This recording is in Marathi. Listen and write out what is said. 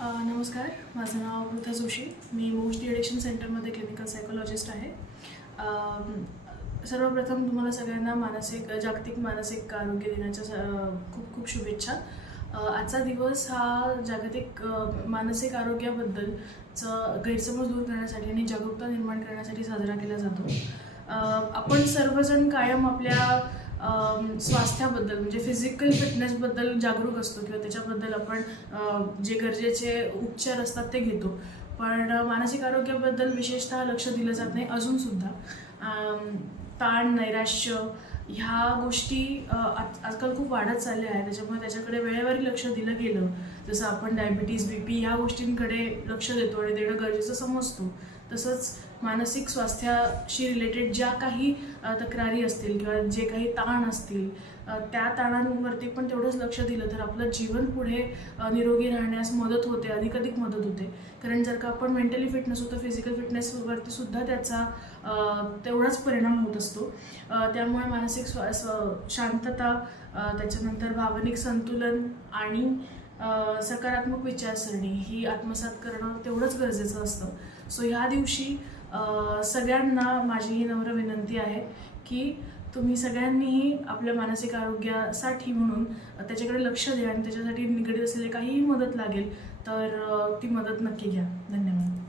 नमस्कार, माझं नाव अमृता जोशी. मी मोस्ट डिएडिक्शन सेंटरमध्ये क्लिनिकल सायकोलॉजिस्ट आहे. सर्वप्रथम तुम्हाला सगळ्यांना जागतिक मानसिक आरोग्य दिनाच्या खूप खूप शुभेच्छा. आजचा दिवस हा जागतिक मानसिक आरोग्याबद्दलचं गैरसमज दूर करण्यासाठी आणि जागरूकता निर्माण करण्यासाठी साजरा केला जातो. आपण सर्वजण कायम आपल्या स्वास्थ्याबद्दल म्हणजे फिजिकल फिटनेसबद्दल जागरूक असतो किंवा त्याच्याबद्दल आपण जे गरजेचे उपचार असतात ते घेतो, पण मानसिक आरोग्याबद्दल विशेषतः लक्ष दिलं जात नाही अजूनसुद्धा. ताण, नैराश्य ह्या गोष्टी आजकाल खूप वाढत चालल्या आहेत. त्याच्यामुळे त्याच्याकडे वेळेवर लक्ष दिलं गेलं, जसं आपण डायबिटीज, BP ह्या गोष्टींकडे लक्ष देतो आणि देणं गरजेचं समजतो, तसंच मानसिक स्वास्थ्याशी रिलेटेड ज्या काही तक्रारी असतील किंवा जे काही ताण असतील त्या ताणांवरती पण तेवढंच लक्ष दिलं तर आपलं जीवन पुढे निरोगी राहण्यास मदत होते, अधिकाधिक मदत होते. कारण जर का आपण मेंटली फिट नसू तर फिजिकल फिटनेसवरती सुद्धा त्याचा तेवढाच परिणाम होत असतो. त्यामुळे मानसिक शांतता, त्याच्यानंतर भावनिक संतुलन आणि सकारात्मक विचारसरणी ही आत्मसात करणं तेवढंच गरजेचं असतं. सो ह्या दिवशी सगळ्यांना माझी ही नम्र विनंती आहे की तुम्ही सगळ्यांनीही आपल्या मानसिक आरोग्यासाठी म्हणून त्याच्याकडे लक्ष द्या आणि त्याच्यासाठी निगडीत असलेली काहीही मदत लागेल तर ती मदत नक्की घ्या. धन्यवाद.